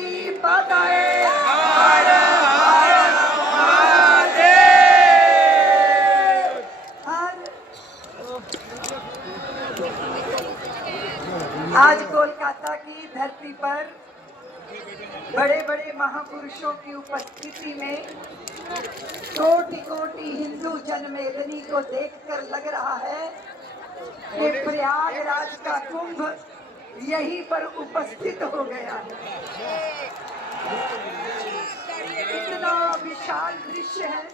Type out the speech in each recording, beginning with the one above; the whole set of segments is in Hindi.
की माताएं। आज कोलकाता की धरती पर बड़े बड़े महापुरुषों की उपस्थिति में कोटि कोटि हिंदू जनमेदनी को देखकर लग रहा है कि प्रयागराज का कुंभ यहीं पर उपस्थित हो गया है। इतना विशाल दृश्य है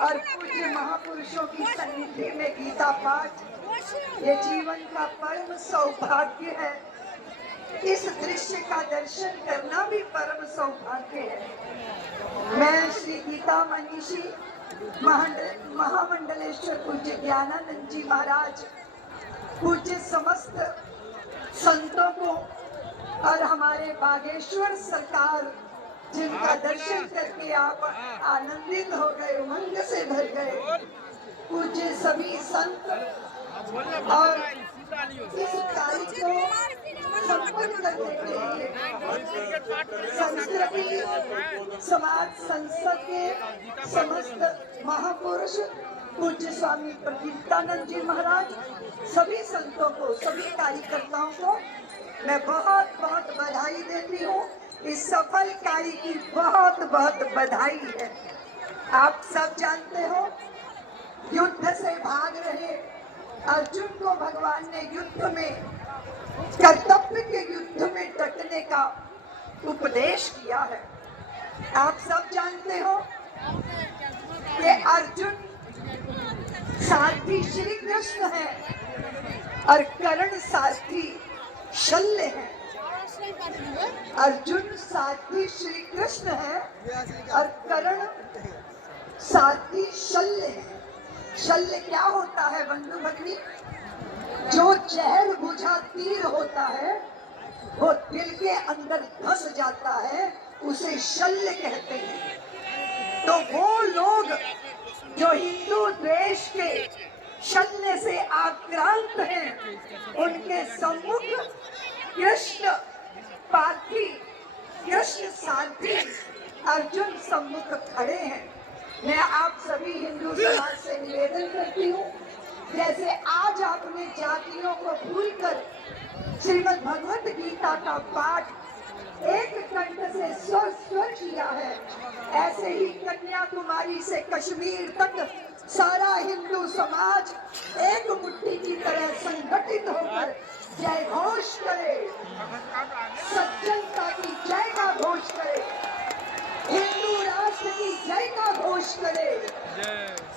और पूज्य महापुरुषों की सन्निधि में गीता पाठ ये जीवन का परम सौभाग्य है। इस दृश्य का दर्शन करना भी परम सौभाग्य है। मैं श्री गीता मनीषी महामंडलेश्वर पूज्य ज्ञानानंद जी महाराज, पूज्य समस्त संतों को और हमारे बागेश्वर सरकार जिनका दर्शन करके आप आनंदित हो गए, उमंग से भर गए, पूज्य सभी संत और इस कार्य को संपन्न करने के लिए संस्कृति समाज संसद के समस्त महापुरुष पूज्य स्वामी प्रदीप्तानंद जी महाराज, सभी संतों को, सभी कार्यकर्ताओं को मैं बहुत बहुत बधाई देती हूँ। इस सफल कार्य की बहुत बहुत बधाई है। आप सब जानते हो, युद्ध से भाग रहे अर्जुन को भगवान ने युद्ध में, कर्तव्य के युद्ध में डटने का उपदेश किया है। आप सब जानते हो कि अर्जुन सारथी श्री कृष्ण है और कर्ण सारथी शल्य है। अर्जुन सारथी श्री कृष्ण है और कर्ण सारथी शल्य है। शल्य क्या होता है बंधु भगिनी? जो जहर बुझा तीर होता है वो दिल के अंदर धंस जाता है, उसे शल्य कहते हैं। तो वो लोग जो हिंदू देश के शल्य से आक्रांत हैं, उनके सम्मुख कृष्ण पार्थी, कृष्ण सारथी अर्जुन सम्मुख खड़े हैं। मैं आप सभी हिंदू समाज से निवेदन करती हूँ, जैसे आज आपने जातियों को भूलकर श्रीमद् भगवत गीता का पाठ एक कंठ से स्वर किया है, ऐसे ही कन्याकुमारी से कश्मीर तक सारा हिंदू समाज एक मुट्ठी की तरह संगठित होकर जय घोष करे, सज्जनता की जय का घोष करे, हिंदू राष्ट्र की जय का घोष करे,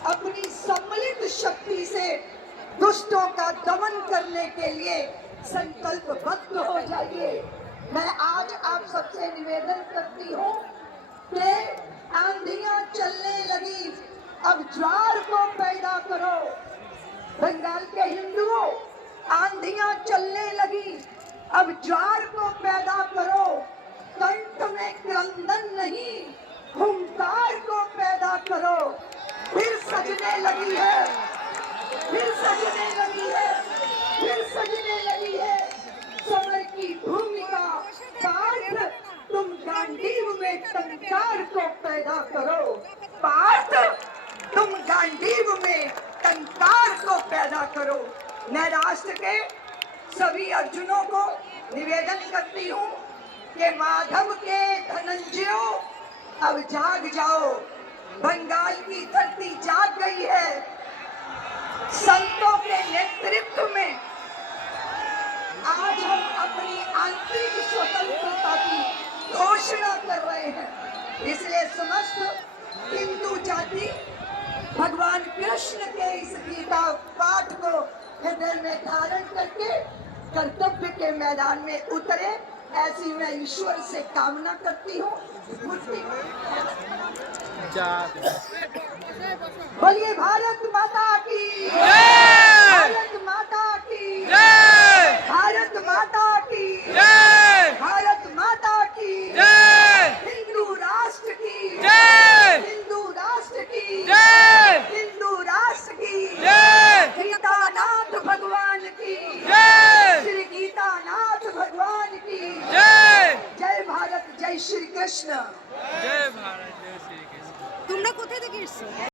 अपनी सम्मिलित शक्ति से दुष्टों का दमन करने के लिए संकल्पबद्ध हो जाइए। मैं आज आप सबसे निवेदन करती हूँ कि आंधियां चलने लगी, अब ज्वार को पैदा करो। बंगाल के हिंदुओं, आंधियां चलने लगी, अब ज्वार को पैदा करो। कंठ में क्रंदन नहीं, हुंकार को पैदा करो। फिर सजने लगी है, फिर सजने लगी है, फिर सजने लगी है समर की भूमिका। पार्थ, तुम गांडीव में टंकार को पैदा करो। पार्थ, तुम गांडीव में टंकार को पैदा करो। मैं राष्ट्र के सभी अर्जुनों को निवेदन करती हूँ कि माधव के धनंजयों, अब जाग जाओ। बंगाल की धरती जाग गई है। संतों के नेतृत्व में आज हम अपनी आंतरिक स्वतंत्रता की घोषणा कर रहे हैं। इसलिए समस्त हिंदू जाति भगवान कृष्ण के इस गीता पाठ को हृदय में धारण करके कर्तव्य के मैदान में उतरे, ऐसी मैं ईश्वर से कामना करती हूँ। बोलिए भारत माता की जय, भारत माता की जय, भारत माता की जय, भारत माता की जय, हिंदू राष्ट्र की जय, हिंदू राष्ट्र की जय, हिंदू राष्ट्र की जय, गीतानाथ भगवान की जय, श्री गीतानाथ भगवान की जय, जय भारत। कृष्ण। जय भारत, जय श्री कृष्ण। তোমরা কোথা থেকে এসছো?